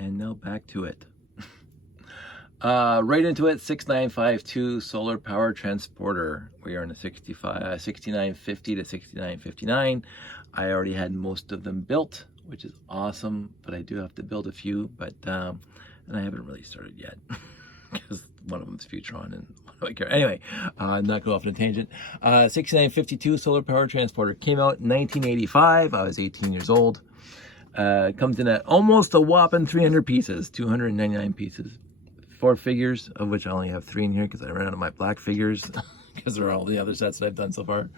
And now back to it. Right into it, 6952 solar power transporter. We are in a 6950 to 6959. I already had most of them built, which is awesome, but I do have to build a few, but and I haven't really started yet because one of them is Futron and what do I care? Anyway, not go off on a tangent. 6952 solar power transporter came out in 1985. I was 18 years old. Comes in at almost a whopping 300 pieces, 299 pieces. 4 figures, of which I only have 3 in here because I ran out of my black figures because they're all the other sets that I've done so far.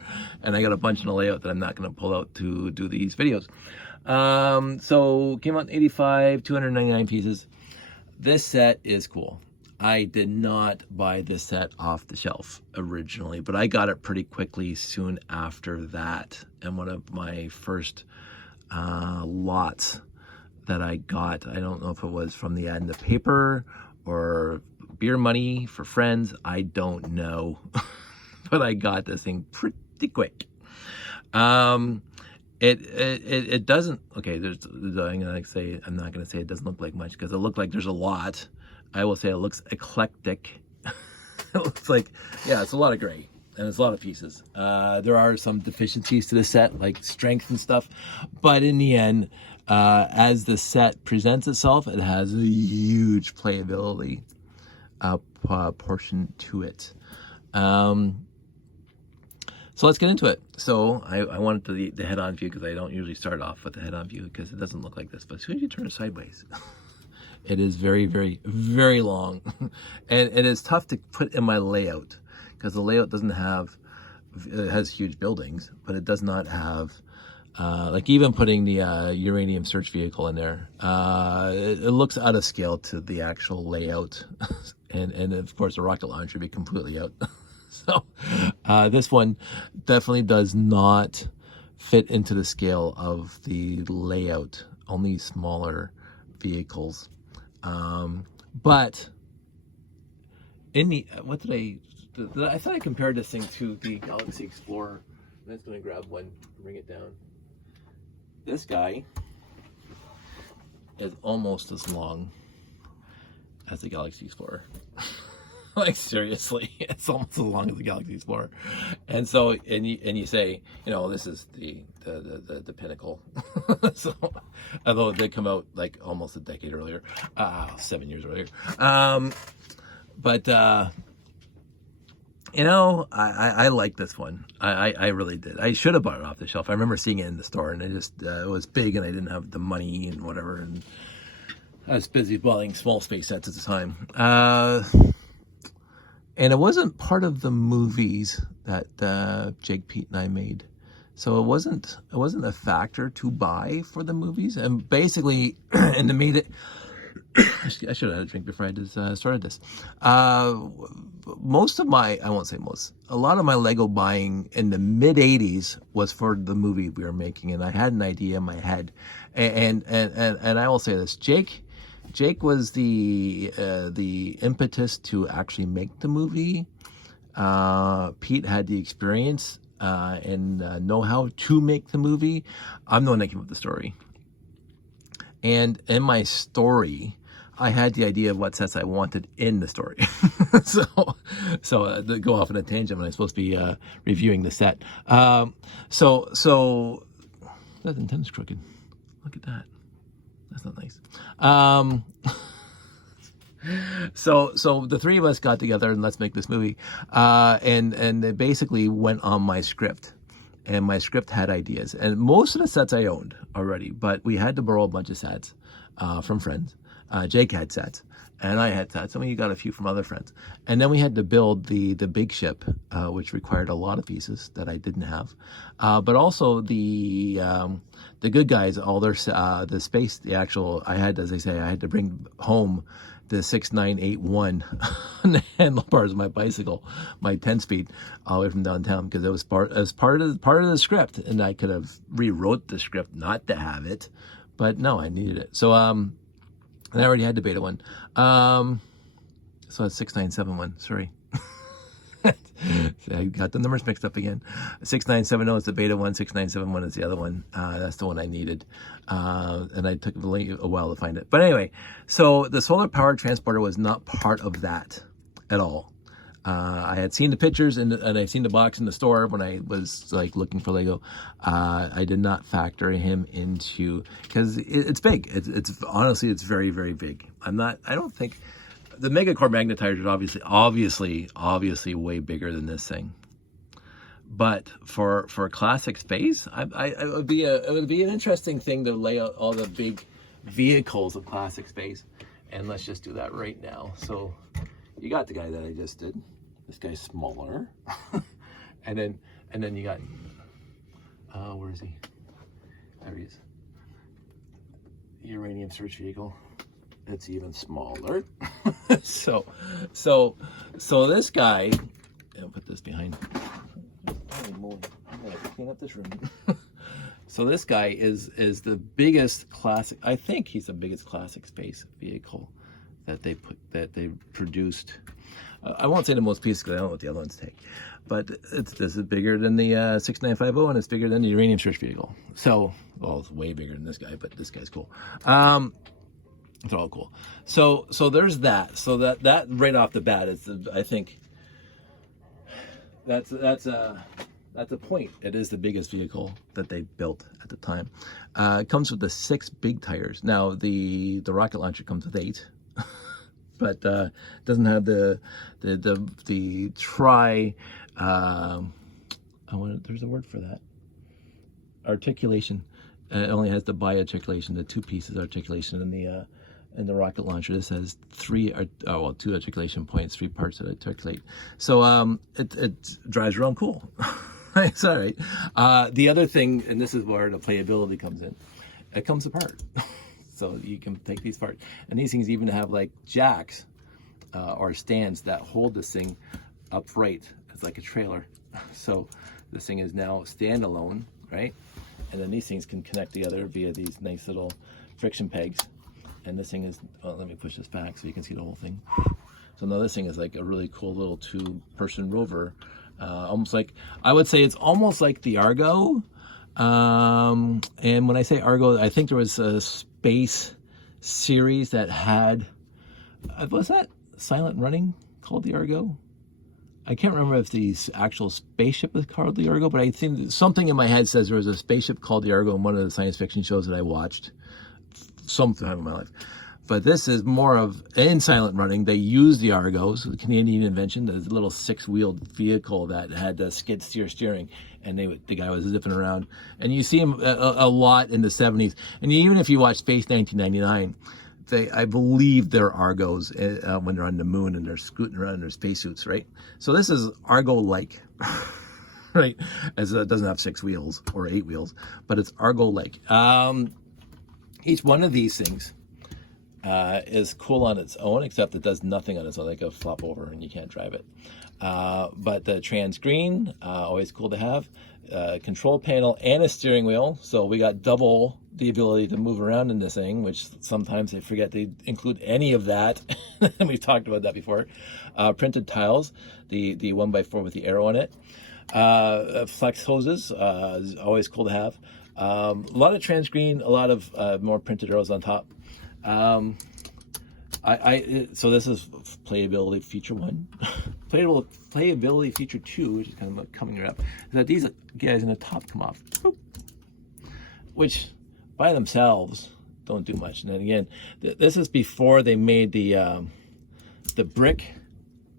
And I got a bunch in a layout that I'm not going to pull out to do these videos. So came out in 85, 299 pieces. This set is cool. I did not buy this set off the shelf originally, but I got it pretty quickly soon after that. And one of my first lots that I got, I don't know if it was from the ad in the paper or beer money for friends, I don't know. But I got this thing pretty quick. It doesn't, okay, I'm not gonna say it doesn't look like much because it looked like there's a lot. I will say it looks eclectic. It looks like, yeah, it's a lot of gray and it's a lot of pieces. There are some deficiencies to the set, like strength and stuff, but in the end, as the set presents itself, it has a huge playability portion to it. So let's get into it. So I wanted the head-on view because I don't usually start off with the head-on view because it doesn't look like this, but as soon as you turn it sideways, it is very, very, very long. And it is tough to put in my layout because the layout doesn't have, it has huge buildings, but it does not have, like even putting the uranium search vehicle in there, it looks out of scale to the actual layout. and of course the rocket launcher would be completely out. So this one definitely does not fit into the scale of the layout, only smaller vehicles. But in the, what did I thought I compared this thing to the Galaxy Explorer. I'm just going to grab one, bring it down. This guy is almost as long as the Galaxy Explorer. Like seriously, it's almost as long as the Galaxy Explorer. And so, and you say, you know, this is the pinnacle. So, although they come out like almost a decade earlier, 7 years earlier. But you know, I like this one. I really did. I should have bought it off the shelf. I remember seeing it in the store, and it just it was big, and I didn't have the money and whatever, and I was busy buying small space sets at the time. And it wasn't part of the movies that Jake, Pete, and I made, so it wasn't a factor to buy for the movies. And basically, and they made it. I should have had a drink before I just started this. Most of my, I won't say most, a lot of my Lego buying in the mid '80s was for the movie we were making, and I had an idea in my head, and I will say this, Jake was the impetus to actually make the movie. Pete had the experience and know-how to make the movie. I'm the one that came up with the story. And in my story, I had the idea of what sets I wanted in the story. so to go off on a tangent when I'm supposed to be reviewing the set. So that antenna's crooked. Look at that. That's not nice. So the three of us got together and let's make this movie. And it basically went on my script. And my script had ideas. And most of the sets I owned already, but we had to borrow a bunch of sets from friends. Jake had sets, and I had sets, and we got a few from other friends. And then we had to build the big ship, which required a lot of pieces that I didn't have. But also the good guys, all their the space, the actual, I had, as I say, I had to bring home the 6981 on the handlebars of my bicycle, my 10-speed, all the way from downtown, because it was part of the script, and I could have rewrote the script not to have it, but no, I needed it. So and I already had the beta one. So it's 6971, sorry. I got the numbers mixed up again. 6970 is the beta one, 6971 is the other one. That's the one I needed. And I took a while to find it. But anyway, so the solar power transporter was not part of that at all. I had seen the pictures and I'd seen the box in the store when I was like looking for Lego. I did not factor him into, because it's big. It's honestly, it's very, very big. I don't think, the Megacore magnetizer is obviously way bigger than this thing. But for classic space, it would be an interesting thing to lay out all the big vehicles of classic space. And let's just do that right now. So you got the guy that I just did. This guy's smaller. and then you got, where is he? There he is. Uranium search vehicle. It's even smaller. so this guy, I'll put this behind. Holy moly, I'm gonna have to clean up this room. So this guy is the biggest classic, I think he's the biggest classic space vehicle that they produced. I won't say the most pieces because I don't know what the other ones take, but this is bigger than the 6950 and it's bigger than the Uranium search vehicle. So, well, it's way bigger than this guy, but this guy's cool. It's all cool. So there's that. So that right off the bat is, I think, that's a point. It is the biggest vehicle that they built at the time. It comes with the 6 big tires. Now the rocket launcher comes with 8, but doesn't have the tri. There's a word for that. Articulation. It only has the bi-articulation, the 2 pieces articulation in the rocket launcher. This has 2 articulation points, 3 parts that articulate. So it drives around cool. It's all right. The other thing, and this is where the playability comes in, it comes apart. So you can take these apart. And these things even have like jacks or stands that hold this thing upright. It's like a trailer. So this thing is now standalone, right? And then these things can connect together via these nice little friction pegs. And this thing is, well, let me push this back so you can see the whole thing. So now this thing is like a really cool little 2-person rover. Almost like, I would say it's almost like the Argo. And when I say Argo, I think there was a space series that had, was that Silent Running called the Argo? I can't remember if the actual spaceship was called the Argo, but I think something in my head says there was a spaceship called the Argo in one of the science fiction shows that I watched sometime in my life. But this is more of, in Silent Running, they used the Argos, the Canadian invention, the little 6-wheeled vehicle that had the skid steer steering, and the guy was zipping around. And you see him a lot in the 70s. And even if you watch Space 1999, I believe they're Argos when they're on the moon and they're scooting around in their spacesuits, right? So this is Argo-like, right? As it doesn't have 6 wheels or 8 wheels, but it's Argo-like. Each one of these things is cool on its own, except it does nothing on its own. They go flop over and you can't drive it. But the trans green, always cool to have. Control panel and a steering wheel. So we got double the ability to move around in this thing, which sometimes they forget to include any of that. We've talked about that before. Printed tiles, the 1x4 with the arrow on it. Flex hoses, is always cool to have. A lot of trans green, a lot of more printed arrows on top. So this is playability feature 1. Playability feature 2, which is kind of coming up, is that these guys in the top come off, boop, which by themselves don't do much. And then again, this is before they made the brick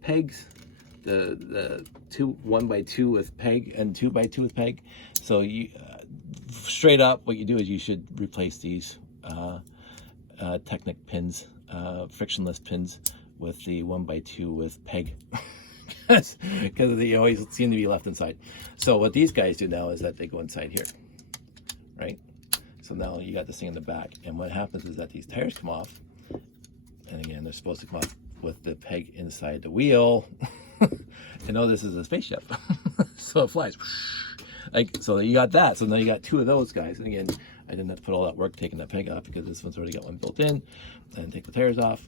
pegs, the 1x2 with peg and 2x2 with peg. So you straight up, what you do is you should replace these Technic pins, frictionless pins, with the 1x2 with peg, because they always seem to be left inside. So what these guys do now is that they go inside here, right? So now you got this thing in the back, and what happens is that these tires come off, and again, they're supposed to come off with the peg inside the wheel. And now this is a spaceship, so it flies. Like, so you got that. So now you got 2 of those guys, and again, I didn't have to put all that work taking that peg off because this one's already got one built in. And take the tires off.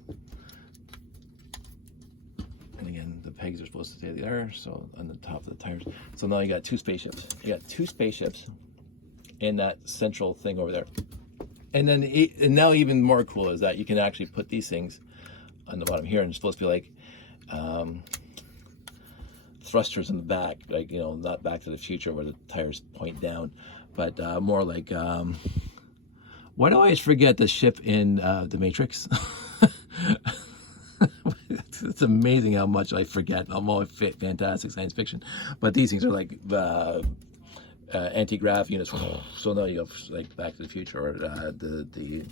And again, the pegs are supposed to stay there, so on the top of the tires. So now you got two spaceships. You got two spaceships in that central thing over there. And then, and now even more cool is that you can actually put these things on the bottom here, and it's supposed to be like thrusters in the back, like, you know, not Back to the Future where the tires point down, but more like, why do I always forget the ship in The Matrix? It's amazing how much I forget. I'm always fantastic science fiction, but these things are like anti-grav units. So now you have like Back to the Future, or the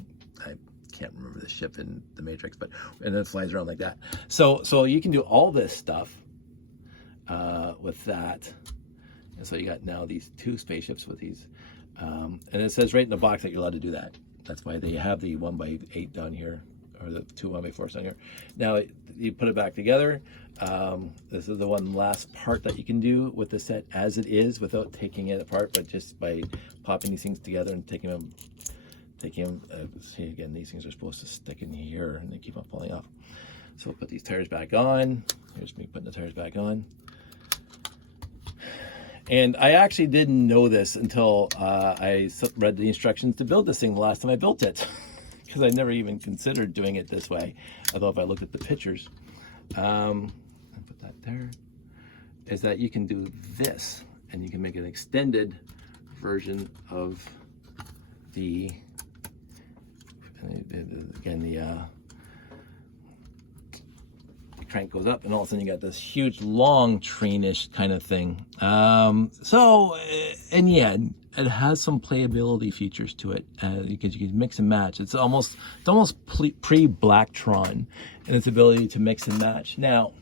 I can't remember the ship in The Matrix, but and then it flies around like that. So you can do all this stuff with that, and so you got now these two spaceships with these, and it says right in the box that you're allowed to do that. That's why they have the 1x8 down here, or the two 1x4s down here. Now you put it back together. This is the one last part that you can do with the set as it is, without taking it apart, but just by popping these things together and taking them. See, again, these things are supposed to stick in here, and they keep on falling off. So we'll put these tires back on. Here's me putting the tires back on. And I actually didn't know this until I read the instructions to build this thing the last time I built it, because I never even considered doing it this way. Although if I looked at the pictures, and put that there, is that you can do this, and you can make an extended version of the, again, the crank goes up, and all of a sudden you got this huge long trainish kind of thing. So, and yeah, it has some playability features to it, because you can mix and match. It's almost pre-Blacktron in its ability to mix and match. Now,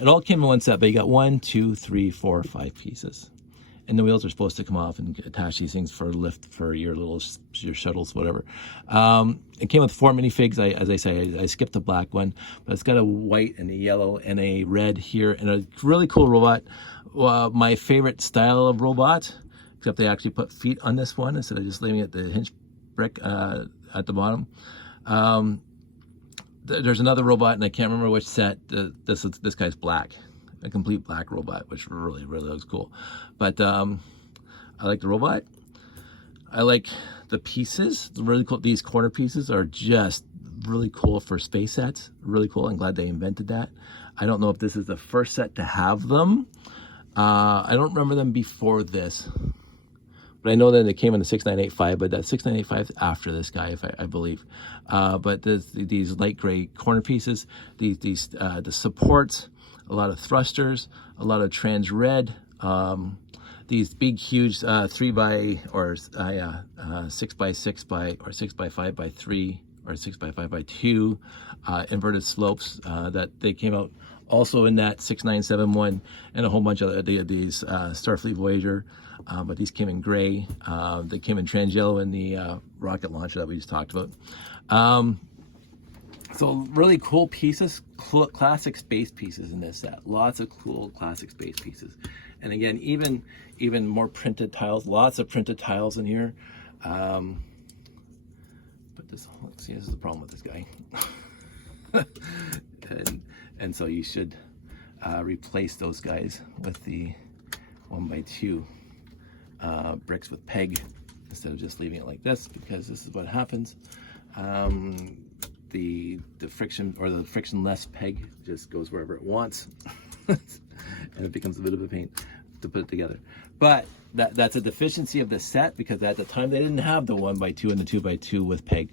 it all came in one set, but you got 1, 2, 3, 4, 5 pieces. And the wheels are supposed to come off and attach these things for lift for your shuttles, whatever. It came with 4 minifigs. As I say, I skipped the black one, but it's got a white and a yellow and a red here, and a really cool robot. My favorite style of robot, except they actually put feet on this one instead of just leaving it the hinge brick at the bottom. There's another robot, and I can't remember which set. This guy's black. A complete black robot, which really looks cool. But I like the robot. I like the pieces. Really cool. These corner pieces are just really cool for space sets. Really cool. I'm glad they invented that. I don't know if this is the first set to have them. I don't remember them before this, but I know that they came in the 6985. But that 6985 is after this guy, I believe. But these light gray corner pieces, the supports. A lot of thrusters, a lot of trans red, these big, huge 3x or 6x6 or 6x5x3 or 6x5x2 inverted slopes that they came out also in that 6971 and a whole bunch of these Starfleet Voyager, but these came in gray. They came in trans yellow in the rocket launcher that we just talked about. So really cool pieces, classic space pieces in this set. Lots of cool classic space pieces. And again, even more printed tiles, lots of printed tiles in here. But this, let's see, this is the problem with this guy. and so you should replace those guys with the 1x2 bricks with peg instead of just leaving it like this, because this is what happens. The friction, or the frictionless peg, just goes wherever it wants, and it becomes a bit of a pain to put it together. But that's a deficiency of the set, because at the time they didn't have the 1x2 and the 2x2 with peg.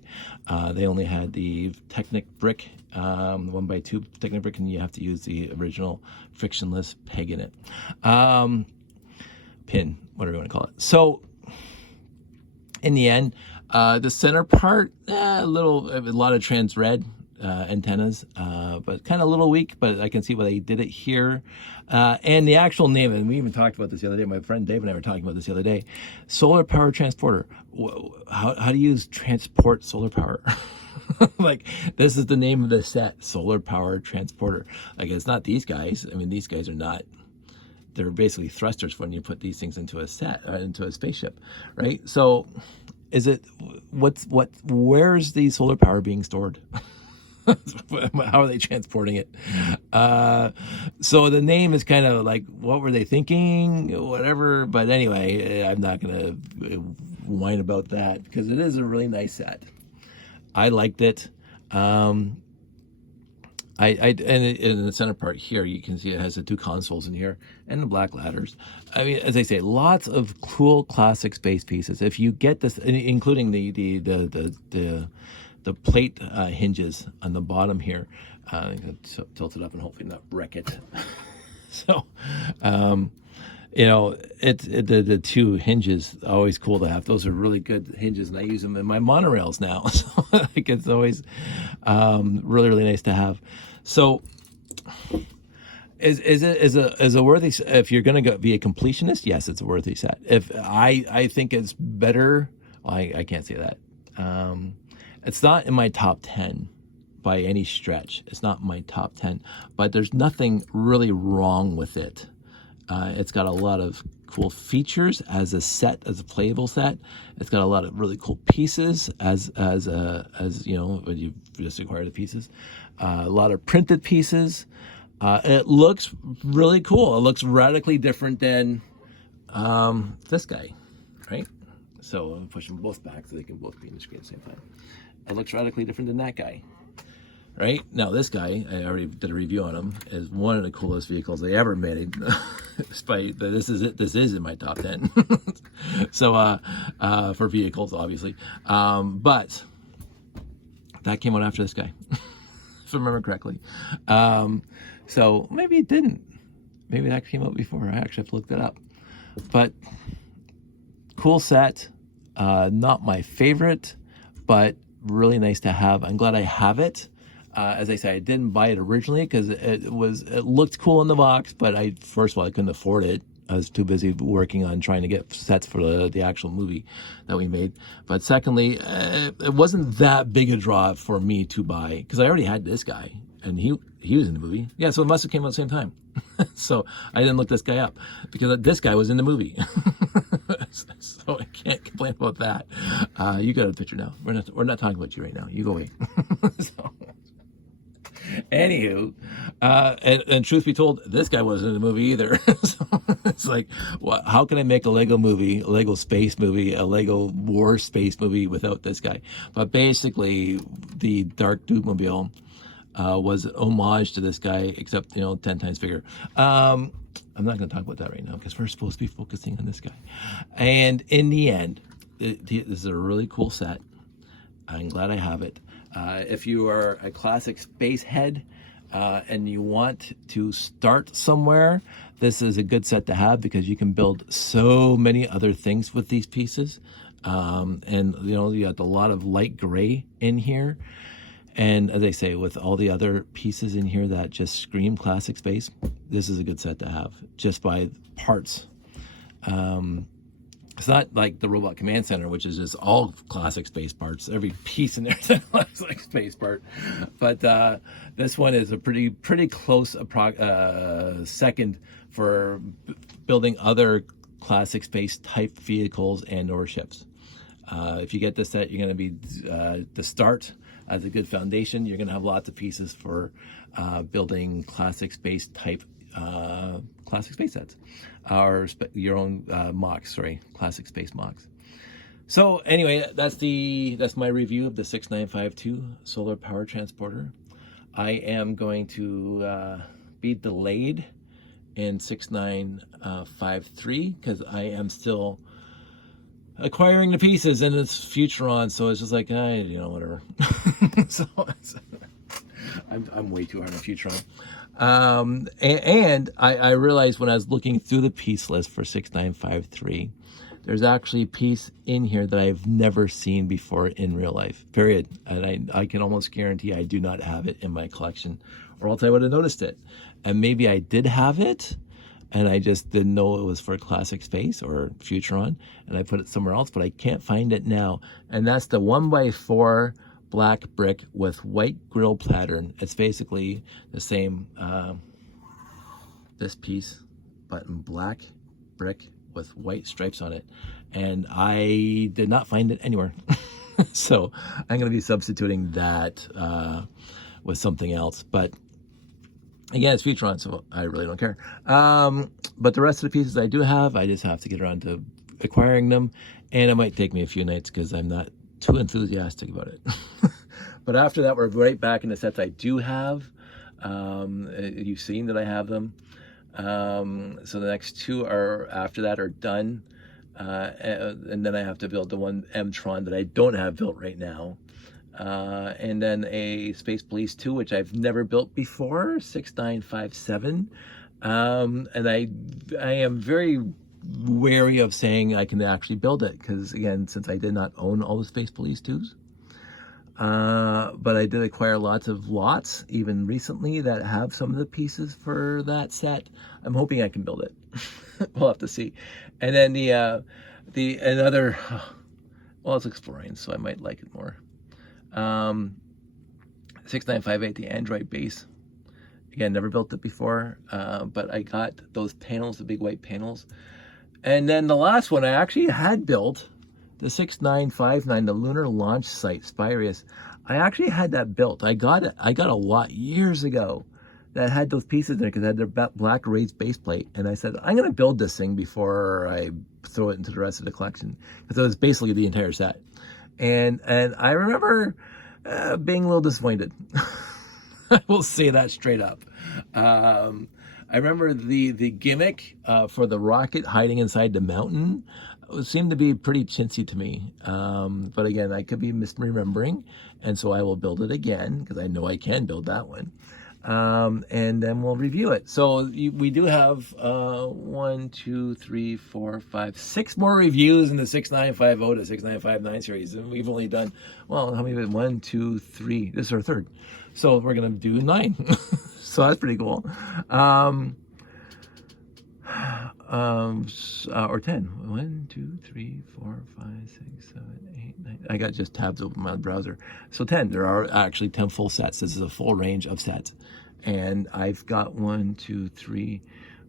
They only had the Technic brick, 1x2 Technic brick, and you have to use the original frictionless peg in it. Pin, whatever you want to call it. So in the end, the center part, a lot of trans red antennas, but kind of a little weak, but I can see why they did it here. And the actual name, and we even talked about this the other day, my friend Dave and I were talking about this the other day, solar power transporter. How do you transport solar power? Like, this is the name of the set, solar power transporter. Like, it's not these guys. I mean, these guys are not, they're basically thrusters when you put these things into a set, into a spaceship, right? So is it, where's the solar power being stored? How are they transporting it? So the name is kind of like, what were they thinking? Whatever. But anyway, I'm not going to whine about that because it is a really nice set. I liked it. And in the center part here, you can see it has the 2 consoles in here and the black ladders. I mean, as I say, lots of cool classic space pieces. If you get this, including the plate hinges on the bottom here, I'm going to tilt it up and hopefully not wreck it. So, you know, the 2 hinges, always cool to have. Those are really good hinges, and I use them in my monorails now. So like, it's always really, really nice to have. So is a worthy, if you're going to be a completionist, yes, it's a worthy set. If I think it's better, well, I can't say that. It's not in my top 10 by any stretch. It's not my top 10, but there's nothing really wrong with it. It's got a lot of cool features as a set, as a playable set. It's got a lot of really cool pieces as you know, when you just acquire the pieces. A lot of printed pieces. It looks really cool. It looks radically different than this guy, right? So I'm pushing them both back so they can both be in the screen at the same time. It looks radically different than that guy. Right now, this guy, I already did a review on him, is one of the coolest vehicles they ever made. Despite that, this is in my top 10. So for vehicles, obviously, but that came out after this guy, if I remember correctly. So maybe it didn't. Maybe that came out before. I actually have to look that up. But cool set, not my favorite, but really nice to have. I'm glad I have it. As I say, I didn't buy it originally because it looked cool in the box, but first of all, I couldn't afford it. I was too busy working on trying to get sets for the actual movie that we made. But secondly, it wasn't that big a draw for me to buy because I already had this guy and he was in the movie. Yeah, so it must have came out at the same time. So I didn't look this guy up because this guy was in the movie. So I can't complain about that. You got a picture now. We're not talking about you right now. You go away. So. Anywho, and truth be told, this guy wasn't in the movie either. So it's like, well, how can I make a Lego movie, a Lego space movie, a Lego war space movie without this guy? But basically, the Dark Doomobile was an homage to this guy, except, 10 times bigger. I'm not going to talk about that right now because we're supposed to be focusing on this guy. And in the end, this is a really cool set. I'm glad I have it. If you are a classic space head and you want to start somewhere, this is a good set to have because you can build so many other things with these pieces. And you got a lot of light gray in here. And as I say, with all the other pieces in here that just scream classic space, this is a good set to have just by parts. It's not like the Robot Command Center, which is just all classic space parts. Every piece in there looks like space part. But this one is a pretty close second for building other classic space type vehicles and or ships. If you get this set, you're going to be the start as a good foundation. You're going to have lots of pieces for building classic space type classic space sets, or your own mocks, classic space mocks. So anyway, that's my review of the 6952 solar power transporter. I am going to be delayed in 6953 because I am still acquiring the pieces and it's future on, so it's just like whatever. So I'm way too hard on Futron. And I realized when I was looking through the piece list for 6953, there's actually a piece in here that I've never seen before in real life, period. And I can almost guarantee I do not have it in my collection, or else I would have noticed it. And maybe I did have it, and I just didn't know it was for Classic Space or Futuron, and I put it somewhere else, but I can't find it now. And that's the 1x4 black brick with white grill pattern. It's basically the same, this piece, but in black brick with white stripes on it. And I did not find it anywhere. So I'm going to be substituting that with something else. But again, it's Futron, so I really don't care. But the rest of the pieces I do have, I just have to get around to acquiring them, and it might take me a few nights because I'm not too enthusiastic about it. But after that, we're right back in the sets I do have. You've seen that I have them. So the next two are after that are done. And then I have to build the one M-Tron that I don't have built right now. And then a Space Police 2, which I've never built before, 6957. And I am very wary of saying I can actually build it, because again, since I did not own all the Space Police 2s, but I did acquire lots of lots, even recently, that have some of the pieces for that set. I'm hoping I can build it. We'll have to see. And then another, well, it's exploring, so I might like it more. 6958, the Android base. Again, never built it before, but I got those panels, the big white panels. And then the last one I actually had built, the 6959, the Lunar Launch Site, Spirius. I actually had that built. I got a lot years ago that had those pieces in it because I had their black raised base plate. And I said, I'm going to build this thing before I throw it into the rest of the collection, because it was basically the entire set. And I remember being a little disappointed. I will say that straight up. I remember the gimmick for the rocket hiding inside the mountain seemed to be pretty chintzy to me. But again, I could be misremembering, and so I will build it again because I know I can build that one. And then we'll review it. So we do have 1, 2, 3, 4, 5, 6 more reviews in the 6950 to 6959 series, and we've only done, well, how many? 1, 2, 3. This is our third, so we're gonna do 9. So that's pretty cool. Or 10. 1, 2, 3, 4, 5, 6, 7, 8, 9. I got just tabs open my browser. So 10. There are actually 10 full sets. This is a full range of sets. And I've got 1, 2, 3,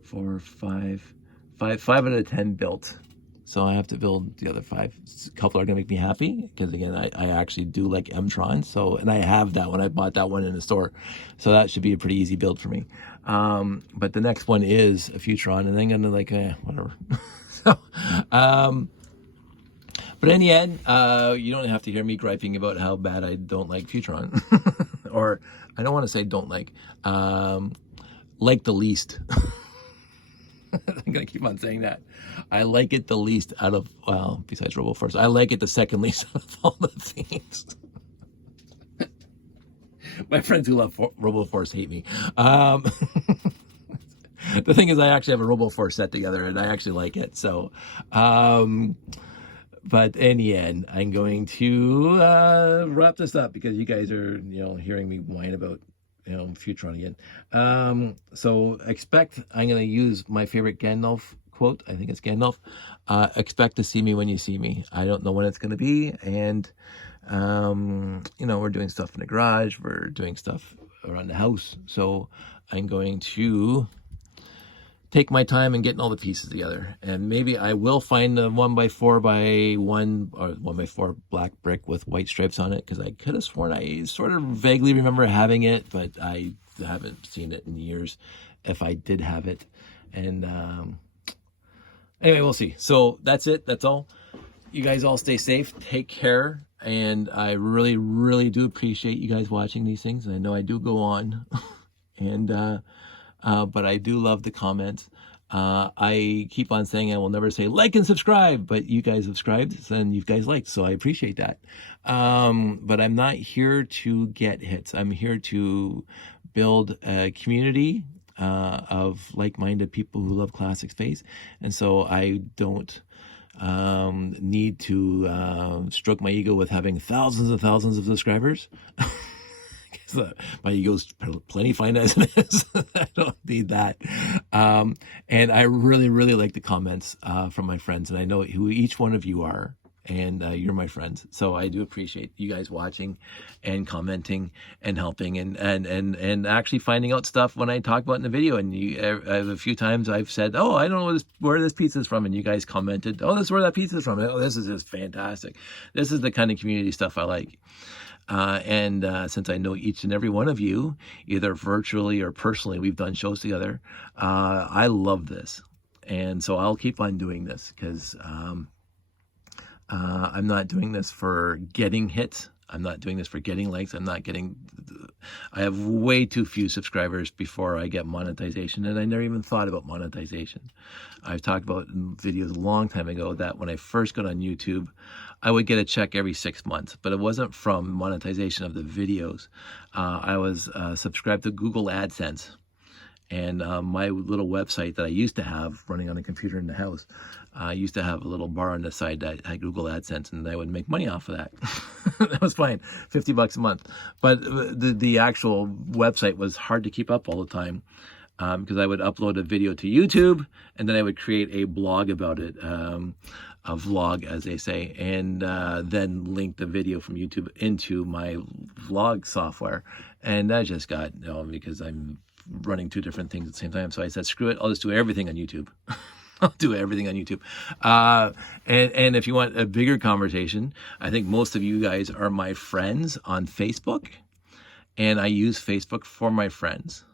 4, 5 out of 10 built. So I have to build the other 5. A couple are gonna make me happy, because again, I actually do like M-Tron. So, and I have that one. I bought that one in the store. So that should be a pretty easy build for me. But the next one is a Futron, and then I'm gonna like, whatever. So, but in the end, you don't have to hear me griping about how bad I don't like Futron. Or I don't want to say don't like the least. I'm gonna keep on saying that. I like it the least out of, well, besides RoboForce, I like it the second least out of all the things. My friends who love RoboForce hate me. The thing is, I actually have a RoboForce set together, and I actually like it. So, but in the end, I'm going to wrap this up, because you guys are, hearing me whine about, Futron again. So expect, I'm going to use my favorite Gandalf quote. I think it's Gandalf. Expect to see me when you see me. I don't know when it's going to be. And, we're doing stuff in the garage. We're doing stuff around the house. So I'm going to take my time and getting all the pieces together. And maybe I will find a 1x4x1 or 1x4 black brick with white stripes on it, because I could have sworn I sort of vaguely remember having it, but I haven't seen it in years if I did have it. And anyway, we'll see. So that's it. That's all. You guys all stay safe. Take care. And I really, really do appreciate you guys watching these things. And I know I do go on. And but I do love the comments. I keep on saying I will never say like and subscribe, but you guys subscribed and you guys liked, so I appreciate that. But I'm not here to get hits. I'm here to build a community of like-minded people who love classic space, and so I don't need to stroke my ego with having thousands and thousands of subscribers. My ego's plenty fine as it is. I don't need that. And I really, really like the comments from my friends, and I know who each one of you are. and you're my friends. So I do appreciate you guys watching and commenting and helping and actually finding out stuff when I talk about in the video. And a few times I've said, oh, I don't know where this pizza is from, and you guys commented, oh, this is where that pizza is from. Oh, this is just fantastic. This is the kind of community stuff I like. Since I know each and every one of you, either virtually or personally, we've done shows together. I love this. And so I'll keep on doing this because I'm not doing this for getting hits. I'm not doing this for getting likes. I have way too few subscribers before I get monetization, and I never even thought about monetization. I've talked about in videos a long time ago that when I first got on YouTube, I would get a check every 6 months, but it wasn't from monetization of the videos. I was subscribed to Google AdSense. And my little website that I used to have running on a computer in the house, I used to have a little bar on the side that had Google AdSense, and I would make money off of that. That was fine, $50 a month. But the actual website was hard to keep up all the time because I would upload a video to YouTube, and then I would create a blog about it, a vlog, as they say, and then link the video from YouTube into my vlog software. And that just got, because I'm running two different things at the same time. So I said, screw it, I'll just do everything on YouTube. I'll do everything on YouTube. And if you want a bigger conversation, I think most of you guys are my friends on Facebook, and I use Facebook for my friends.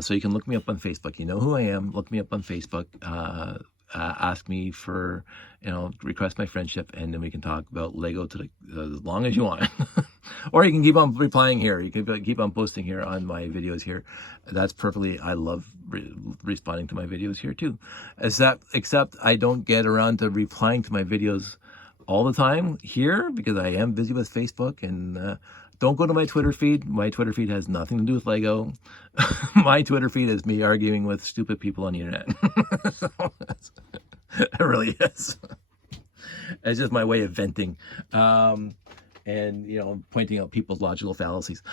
So you can look me up on Facebook. You know who I am. Look me up on Facebook. Ask me for, request my friendship, and then we can talk about Lego as long as you want. Or you can keep on replying here. You can keep on posting here on my videos here. That's perfectly, I love responding to my videos here too. Except I don't get around to replying to my videos all the time here because I am busy with Facebook, and don't go to my Twitter feed. My Twitter feed has nothing to do with Lego. My Twitter feed is me arguing with stupid people on the internet. So it really is. It's just my way of venting. And pointing out people's logical fallacies.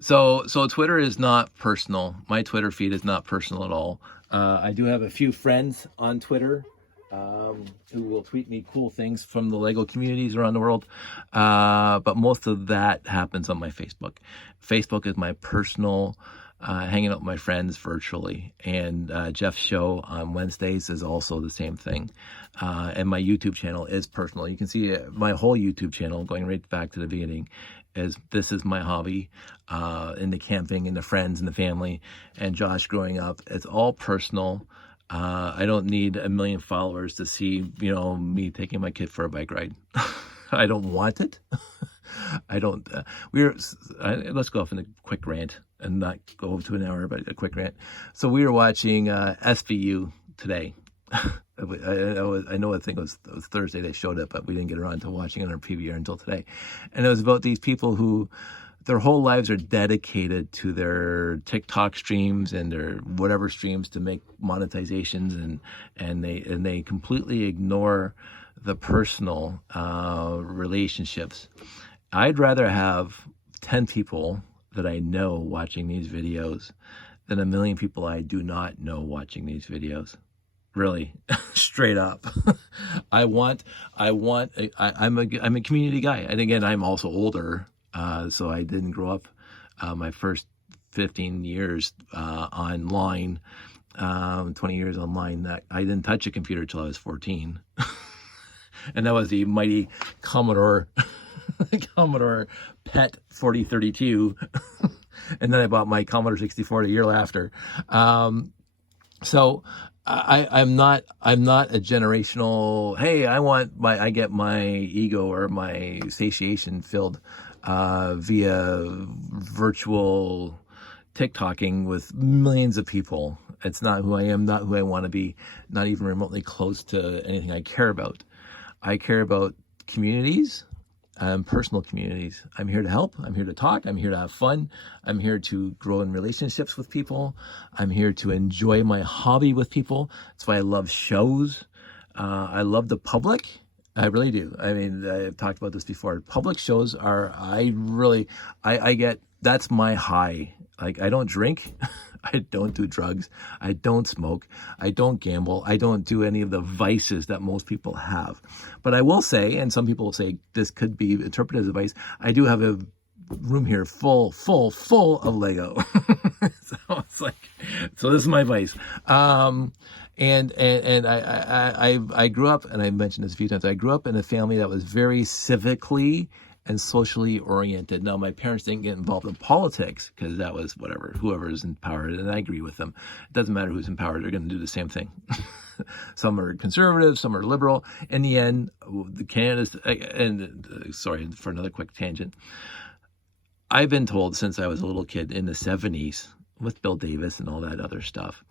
So Twitter is not personal. My Twitter feed is not personal at all. I do have a few friends on Twitter who will tweet me cool things from the Lego communities around the world. But most of that happens on my Facebook. Facebook is my personal hanging out with my friends virtually. And Jeff's show on Wednesdays is also the same thing. And my YouTube channel is personal. You can see my whole YouTube channel, going right back to the beginning, this is my hobby, in the camping and the friends and the family and Josh growing up. It's all personal. I don't need 1 million followers to see, me taking my kid for a bike ride. I don't want it. I don't, let's go off in a quick rant and not go over to an hour, but a quick rant. So we were watching SVU today. I know, I think it was Thursday they showed it, but we didn't get around to watching it on PVR until today. And it was about these people who their whole lives are dedicated to their TikTok streams and their whatever streams to make monetizations, and they completely ignore the personal relationships. I'd rather have 10 people that I know watching these videos than 1 million people I do not know watching these videos. Really, straight up. I'm a community guy. And again, I'm also older, so I didn't grow up my first 15 years online, 20 years online. That I didn't touch a computer till I was 14. And that was the mighty Commodore PET 4032. And then I bought my Commodore 64 a year after. So I'm not a generational, hey, I get my ego or my satiation filled via virtual TikToking with millions of people. It's not who I am, not who I want to be, not even remotely close to anything I care about. I care about communities, personal communities. I'm here to help. I'm here to talk. I'm here to have fun. I'm here to grow in relationships with people. I'm here to enjoy my hobby with people. That's why I love shows. I love the public. I really do. I mean, I've talked about this before. Public shows are, I get, that's my high. Like, I don't drink. I don't do drugs. I don't smoke. I don't gamble. I don't do any of the vices that most people have. But I will say, and some people will say this could be interpreted as a vice, I do have a room here full of Lego. So it's like, so this is my vice. And I grew up, and I've mentioned this a few times, I grew up in a family that was very civically and socially oriented. Now, my parents didn't get involved in politics because that was whatever, whoever's in power, and I agree with them. It doesn't matter who's in power, they're going to do the same thing. Some are conservative, some are liberal. In the end, the candidates, and sorry for another quick tangent, I've been told since I was a little kid in the 70s with Bill Davis and all that other stuff,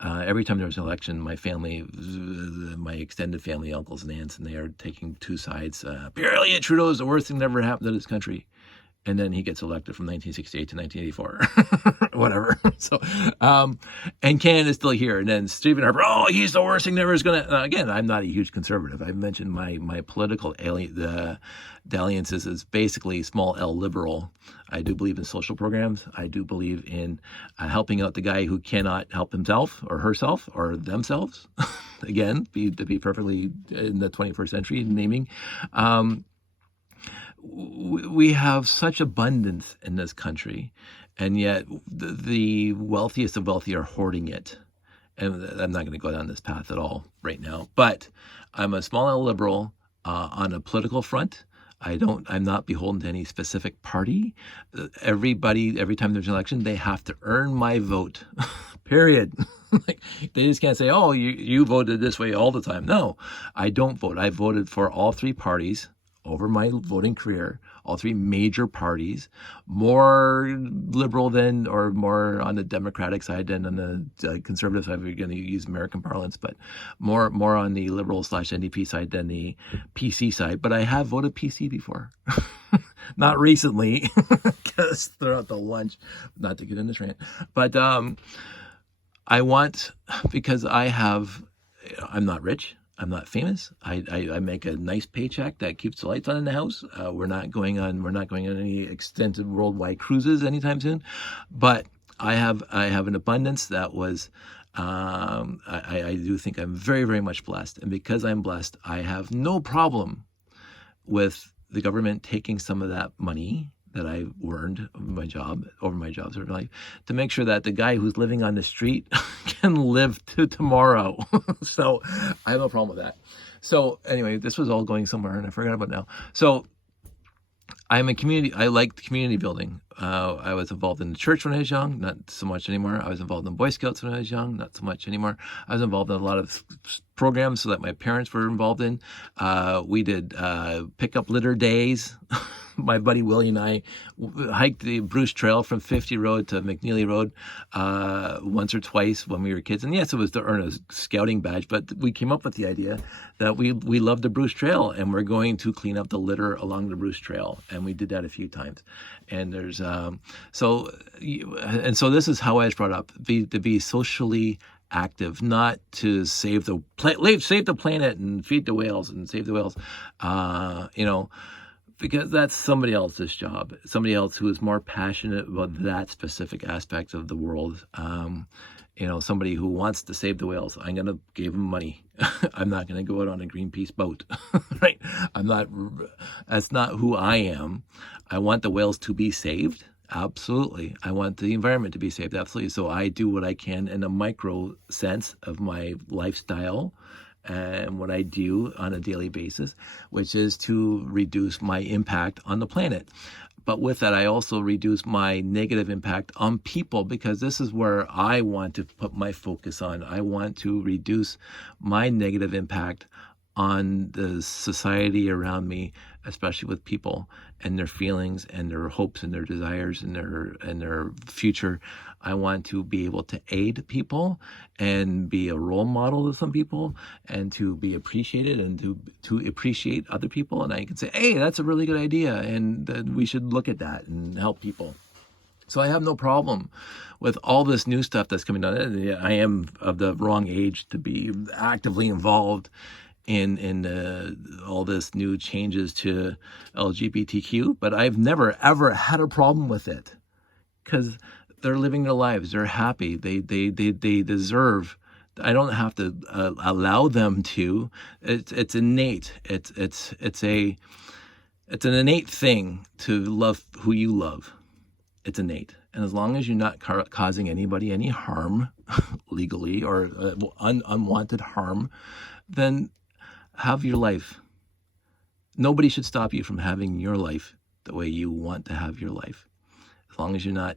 every time there was an election, my family, my extended family, uncles and aunts, and they are taking two sides. Pierre Elliott Trudeau is the worst thing that ever happened to this country. And then he gets elected from 1968 to 1984, whatever. So, and Canada's still here. And then Stephen Harper, oh, he's the worst thing that ever is going to, again, I'm not a huge conservative. I've mentioned my political dalliances is basically small L liberal. I do believe in social programs. I do believe in helping out the guy who cannot help himself or herself or themselves. Again, to be perfectly in the 21st century naming. We have such abundance in this country, and yet the wealthiest of wealthy are hoarding it. And I'm not going to go down this path at all right now, but I'm a small L liberal on a political front. I'm not beholden to any specific party. Every time there's an election, they have to earn my vote, period. Like, they just can't say, oh, you voted this way all the time. No, I don't vote. I voted for all three parties over my voting career, all three major parties, more liberal than, or more on the Democratic side than on the conservative side. We're going to use American parlance, but more on the liberal / NDP side than the PC side. But I have voted PC before. Not recently, because throughout the lunch, not to get in this rant, but I want, because I'm not rich. I'm not famous. I make a nice paycheck that keeps the lights on in the house. We're not going on any extensive worldwide cruises anytime soon. But I have an abundance that was. I do think I'm very, very much blessed, and because I'm blessed, I have no problem with the government taking some of that money that I earned over my jobs of life, to make sure that the guy who's living on the street can live to tomorrow. So I have no problem with that. So anyway, this was all going somewhere and I forgot about it now. So I like community building. I was involved in the church when I was young, not so much anymore. I was involved in Boy Scouts when I was young, not so much anymore. I was involved in a lot of programs so that my parents were involved in. We did pick-up litter days. My buddy Willie and I hiked the Bruce Trail from 50 Road to McNeely Road once or twice when we were kids. And yes, it was to earn a scouting badge, but we came up with the idea that we loved the Bruce Trail and we're going to clean up the litter along the Bruce Trail. And we did that a few times. And there's so this is how I was brought up, to be socially active, not to save the planet and feed the whales and save the whales, because that's somebody else's job, somebody else who is more passionate about that specific aspect of the world. Somebody who wants to save the whales, I'm going to give them money. I'm not going to go out on a Greenpeace boat, right? That's not who I am. I want the whales to be saved. Absolutely. I want the environment to be saved. Absolutely. So I do what I can in a micro sense of my lifestyle and what I do on a daily basis, which is to reduce my impact on the planet. But with that, I also reduce my negative impact on people, because this is where I want to put my focus on. I want to reduce my negative impact on the society around me, especially with people and their feelings and their hopes and their desires and their future. I want to be able to aid people and be a role model to some people and to be appreciated and to appreciate other people. And I can say, hey, that's a really good idea, and we should look at that and help people. So I have no problem with all this new stuff that's coming down. I am of the wrong age to be actively involved in all this new changes to LGBTQ, but I've never ever had a problem with it, because They're living their lives. They're happy. They deserve. I don't have to allow them to. It's innate. It's an innate thing to love who you love. It's innate. And as long as you're not causing anybody any harm legally or unwanted harm, then have your life. Nobody should stop you from having your life the way you want to have your life. As long as you're not,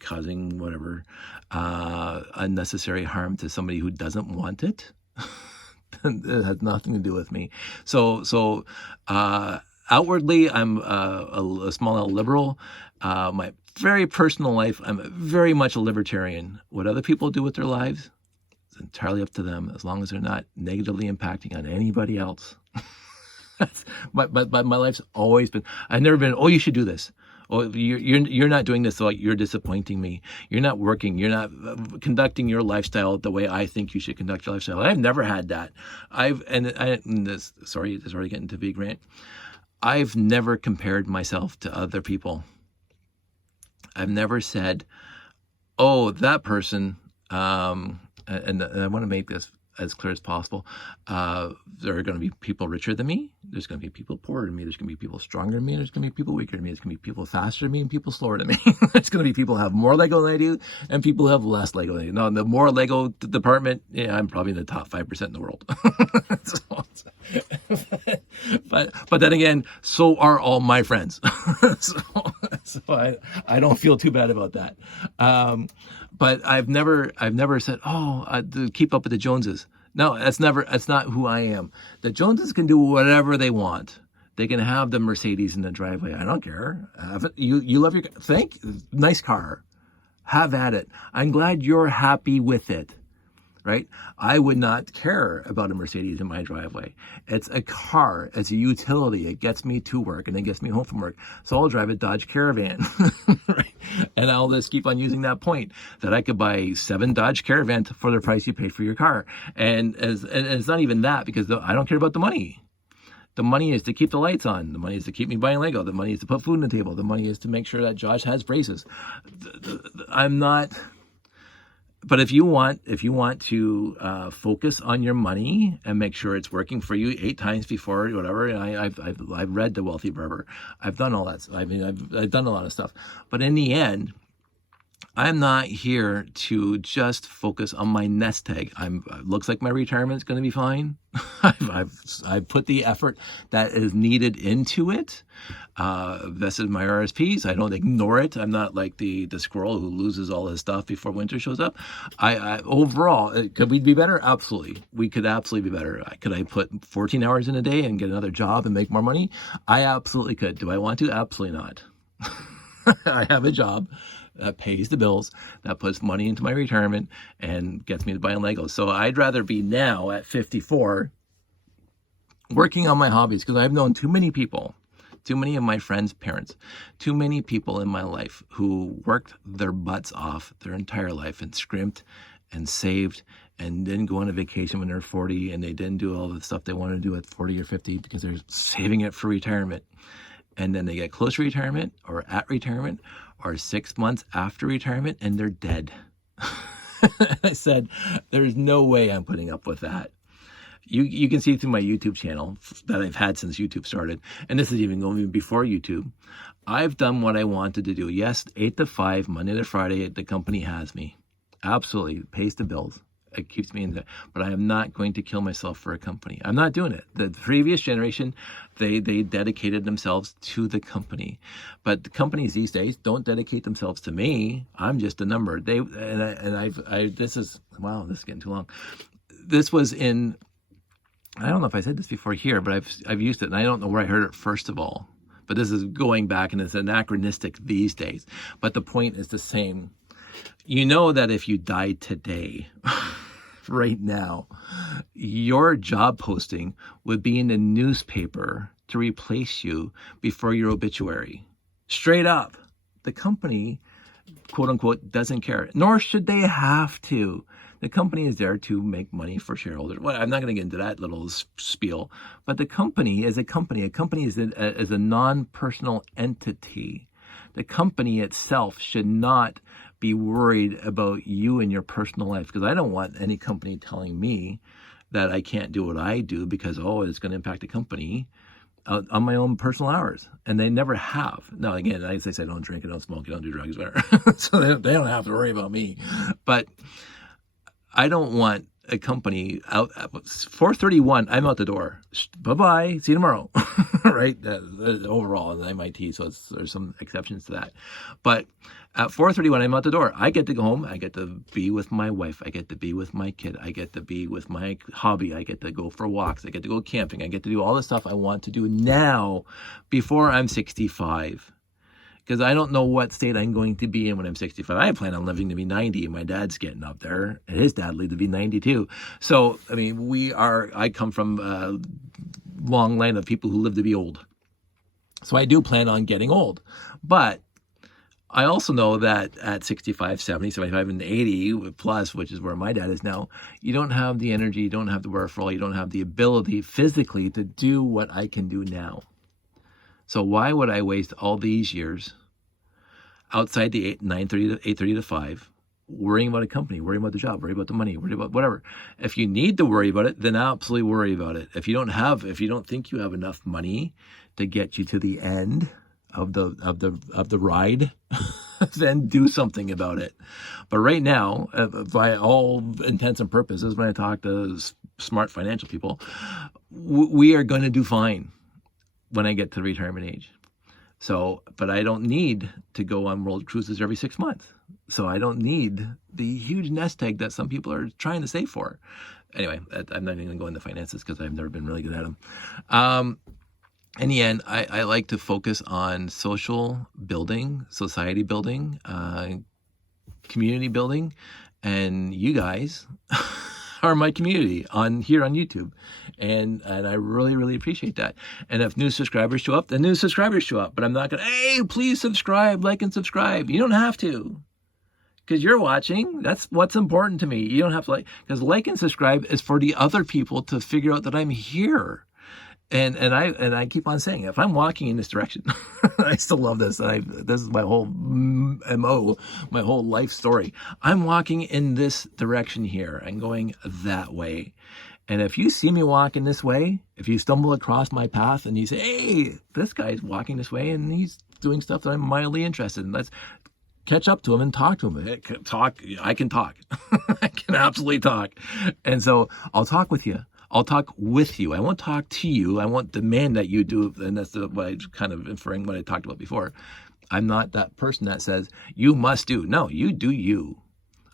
causing whatever unnecessary harm to somebody who doesn't want it. It has nothing to do with me. So outwardly, I'm a small L liberal. My very personal life, I'm very much a libertarian. What other people do with their lives, it's entirely up to them, as long as they're not negatively impacting on anybody else. But my life's always been, I've never been, oh, you should do this. Oh, you're not doing this, so you're disappointing me. You're not working. You're not conducting your lifestyle the way I think you should conduct your lifestyle. I've never had that. Sorry, this is already getting to big rant. I've never compared myself to other people. I've never said, oh, that person, and I want to make this as clear as possible. There are going to be people richer than me. There's going to be people poorer than me. There's going to be people stronger than me. There's going to be people weaker than me. There's going to be people faster than me and people slower than me. There's going to be people who have more Lego than I do and people who have less Lego than I do. Now, in the more Lego department, I'm probably in the top 5% in the world. But then again, so are all my friends. so I don't feel too bad about that. But I've never said, to keep up with the Joneses. No, that's not who I am. The Joneses can do whatever they want. They can have the Mercedes in the driveway. I don't care. You love your car. Nice car. Have at it. I'm glad you're happy with it. Right? I would not care about a Mercedes in my driveway. It's a car. It's a utility. It gets me to work and it gets me home from work. So I'll drive a Dodge Caravan. Right? And I'll just keep on using that point that I could buy 7 Dodge Caravans for the price you pay for your car. And it's not even that, because I don't care about the money. The money is to keep the lights on. The money is to keep me buying Lego. The money is to put food on the table. The money is to make sure that Josh has braces. I'm not... But if you want to focus on your money and make sure it's working for you 8 times before whatever, and I've read The Wealthy Barber, I've done all that. I mean, I've done a lot of stuff. But in the end, I'm not here to just focus on my nest egg. Looks like my retirement's going to be fine. I've put the effort that is needed into it. Vested my RSPs. I don't ignore it. I'm not like the squirrel who loses all his stuff before winter shows up. Overall, could we be better? Absolutely. We could absolutely be better. Could I put 14 hours in a day and get another job and make more money? I absolutely could. Do I want to? Absolutely not. I have a job that pays the bills, that puts money into my retirement and gets me to buy Legos. So I'd rather be now at 54 working on my hobbies, because I've known too many people, too many of my friends' parents, too many people in my life who worked their butts off their entire life and scrimped and saved and didn't go on a vacation when they're 40, and they didn't do all the stuff they wanted to do at 40 or 50 because they're saving it for retirement. And then they get close to retirement or at retirement or 6 months after retirement, and they're dead. I said, there's no way I'm putting up with that. You can see through my YouTube channel that I've had since YouTube started, and this is even going before YouTube. I've done what I wanted to do. Yes, 8 to 5, Monday to Friday, the company has me. Absolutely, pays the bills. It keeps me in there. But I am not going to kill myself for a company. I'm not doing it. The previous generation, they dedicated themselves to the company. But the companies these days don't dedicate themselves to me. I'm just a number. This is getting too long. This was in, I don't know if I said this before here, but I've used it, and I don't know where I heard it first of all. But this is going back, and it's anachronistic these days. But the point is the same. You know that if you died today, right now, your job posting would be in the newspaper to replace you before your obituary. Straight up. The company, quote unquote, doesn't care, nor should they have to. The company is there to make money for shareholders. Well, I'm not going to get into that little spiel, but the company is a company. A company is a non-personal entity. The company itself should not be worried about you and your personal life, because I don't want any company telling me that I can't do what I do because, oh, it's going to impact the company on my own personal hours. And they never have. Now, again, as I said, I don't drink, I don't smoke, I don't do drugs, whatever. So they don't have to worry about me. But I don't want a company out at 4:31. I'm out the door. Bye-bye. See you tomorrow. Right? Overall in MIT, so there's some exceptions to that. But at 4:31, I'm out the door. I get to go home. I get to be with my wife. I get to be with my kid. I get to be with my hobby. I get to go for walks. I get to go camping. I get to do all the stuff I want to do now before I'm 65. Because I don't know what state I'm going to be in when I'm 65. I plan on living to be 90, and my dad's getting up there, and his dad lived to be 92. So, I mean, I come from a long line of people who live to be old. So I do plan on getting old. But I also know that at 65, 70, 75, and 80 plus, which is where my dad is now, you don't have the energy, you don't have the wherewithal, you don't have the ability physically to do what I can do now. So why would I waste all these years outside the 9:30 to 8:30 to 5, worrying about a company, worrying about the job, worrying about the money, worrying about whatever? If you need to worry about it, then absolutely worry about it. If you don't think you have enough money to get you to the end of the ride, then do something about it. But right now, by all intents and purposes, when I talk to smart financial people, we are going to do fine when I get to retirement age. So, but I don't need to go on world cruises every 6 months. So I don't need the huge nest egg that some people are trying to save for. Anyway, I'm not even going to go into finances because I've never been really good at them. In the end, I like to focus on social building, society building, community building, and you guys are my community here on YouTube. And I really, really appreciate that. And if new subscribers show up, then new subscribers show up. But I'm not going to, hey, please subscribe, like and subscribe. You don't have to. Because you're watching. That's what's important to me. You don't have to because like and subscribe is for the other people to figure out that I'm here. And I keep on saying, if I'm walking in this direction, I still love this. This is my whole MO, my whole life story. I'm walking in this direction here and going that way. And if you see me walking this way, if you stumble across my path and you say, hey, this guy's walking this way and he's doing stuff that I'm mildly interested in, let's catch up to him and talk to him. I can talk. I can absolutely talk. And so I'll talk with you. I'll talk with you. I won't talk to you. I won't demand that you do, and that's what I kind of inferring what I talked about before. I'm not that person that says, you must do. No, you do you.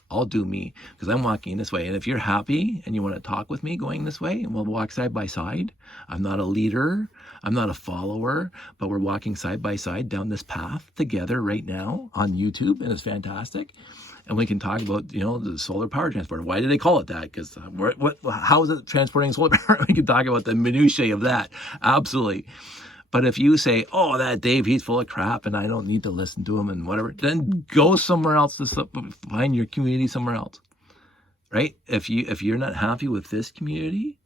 I'll do me, because I'm walking this way. And if you're happy and you want to talk with me going this way, and we'll walk side by side. I'm not a leader. I'm not a follower, but we're walking side by side down this path together right now on YouTube, and it's fantastic. And we can talk about, the solar power transporter. Why do they call it that? Because how is it transporting solar power? We can talk about the minutiae of that. Absolutely. But if you say, oh, that Dave, he's full of crap and I don't need to listen to him and whatever, then go somewhere else to find your community somewhere else. Right? If you're not happy with this community,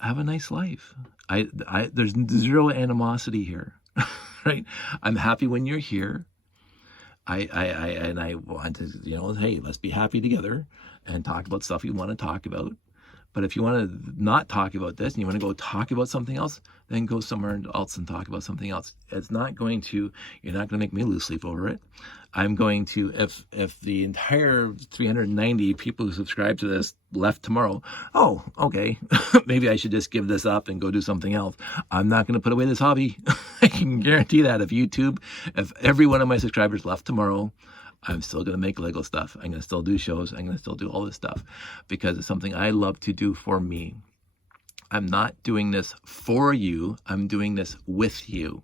have a nice life. There's zero animosity here. Right? I'm happy when you're here. I want to, hey, let's be happy together and talk about stuff you want to talk about. But if you want to not talk about this and you want to go talk about something else, then go somewhere else and talk about something else. You're not going to make me lose sleep over it. I'm going to, if the entire 390 people who subscribe to this left tomorrow, oh, okay, maybe I should just give this up and go do something else. I'm not going to put away this hobby. I can guarantee that if every one of my subscribers left tomorrow, I'm still going to make Lego stuff. I'm going to still do shows. I'm going to still do all this stuff because it's something I love to do for me. I'm not doing this for you. I'm doing this with you.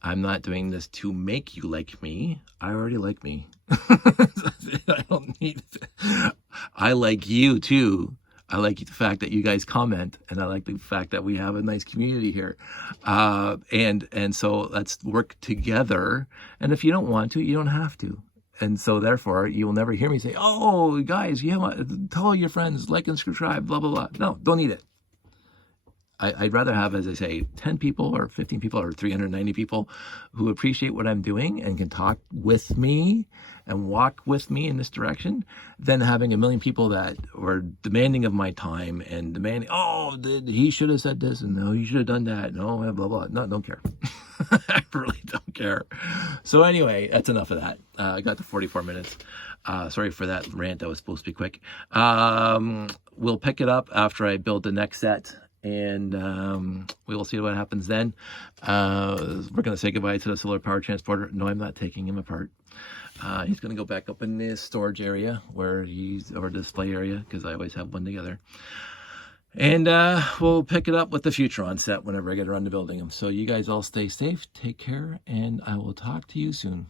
I'm not doing this to make you like me. I already like me. I don't need it. I like you too. I like the fact that you guys comment, and I like the fact that we have a nice community here. And so let's work together. And if you don't want to, you don't have to. And so therefore, you will never hear me say, oh, guys, tell all your friends, like and subscribe, blah, blah, blah. No, don't need it. I'd rather have, as I say, 10 people or 15 people or 390 people who appreciate what I'm doing and can talk with me and walk with me in this direction than having a million people that are demanding of my time and demanding, oh, he should have said this and no, he should have done that. No, blah, blah. No, don't care. I really don't care. So anyway, that's enough of that. I got to 44 minutes. Sorry for that rant. That was supposed to be quick. We'll pick it up after I build the next set. And we will see what happens then. We're going to say goodbye to the solar power transporter. No, I'm not taking him apart. He's going to go back up in this storage area or display area, because I always have one together. And we'll pick it up with the Futuron set whenever I get around to building them. So you guys all stay safe, take care, and I will talk to you soon.